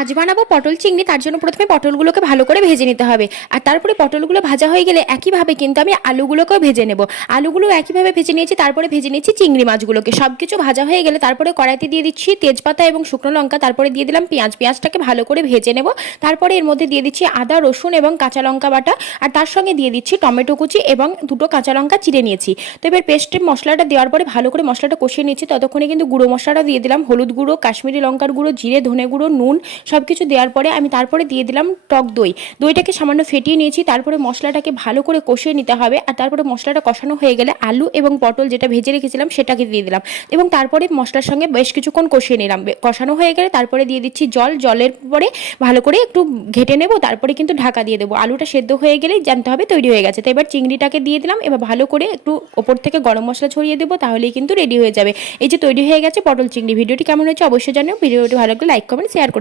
আজ বানাবো পটল চিংড়ি। তার জন্য প্রথমে পটলগুলোকে ভালো করে ভেজে নিতে হবে। আর তারপরে পটলগুলো ভাজা হয়ে গেলে একইভাবে কিন্তু আমি আলুগুলোকেও ভেজে নেব। আলুগুলো একইভাবে ভেজে নিয়েছি, তারপরে ভেজে নিয়েছি চিংড়ি মাছগুলোকে। সব কিছু ভাজা হয়ে গেলে তারপরে কড়াইতে দিয়ে দিচ্ছি তেজপাতা এবং শুকনো লঙ্কা, তারপরে দিয়ে দিলাম পেঁয়াজ। পেঁয়াজটাকে ভালো করে ভেজে নেব। তারপরে এর মধ্যে দিয়ে দিচ্ছি আদা, রসুন এবং কাঁচা লঙ্কা বাটা, আর তার সঙ্গে দিয়ে দিচ্ছি টমেটো কুচি এবং দুটো কাঁচা লঙ্কা চিড়ে নিয়েছি। তো এবার পেস্টের মশলাটা দেওয়ার পরে ভালো করে মশলাটা কষিয়ে নিচ্ছি। ততক্ষণে কিন্তু গুঁড়ো মশলাটা দিয়ে দিলাম, হলুদ গুঁড়ো, কাশ্মীরি লঙ্কার গুঁড়ো, জিরে ধনে গুঁড়ো, নুন, সব কিছু দেওয়ার পরে আমি তারপরে দিয়ে দিলাম টক দই। দইটাকে সামান্য ফেটিয়ে নিয়েছি। তারপরে মশলাটাকে ভালো করে কষিয়ে নিতে হবে। আর তারপরে মশলাটা কষানো হয়ে গেলে আলু এবং পটল যেটা ভেজে রেখেছিলাম সেটাকে দিয়ে দিলাম এবং তারপরে মশলার সঙ্গে বেশ কিছুক্ষণ কষিয়ে নিলাম। কষানো হয়ে গেলে তারপরে দিয়ে দিচ্ছি জল। জলের পরে ভালো করে একটু ঘেটে নেব, তারপরে কিন্তু ঢাকা দিয়ে দেবো। আলুটা সেদ্ধ হয়ে গেলেই জানতে হবে তৈরি হয়ে গেছে। তো এবার চিংড়িটাকে দিয়ে দিলাম। এবার ভালো করে একটু ওপর থেকে গরম মশলা ছড়িয়ে দেবো, তাহলেই কিন্তু রেডি হয়ে যাবে। এই যে তৈরি হয়ে গেছে পটল চিংড়ি। ভিডিওটি কেমন হয়েছে অবশ্যই জানিও। ভিডিওটি ভালো লাগলে লাইক কমেন্ট শেয়ার করে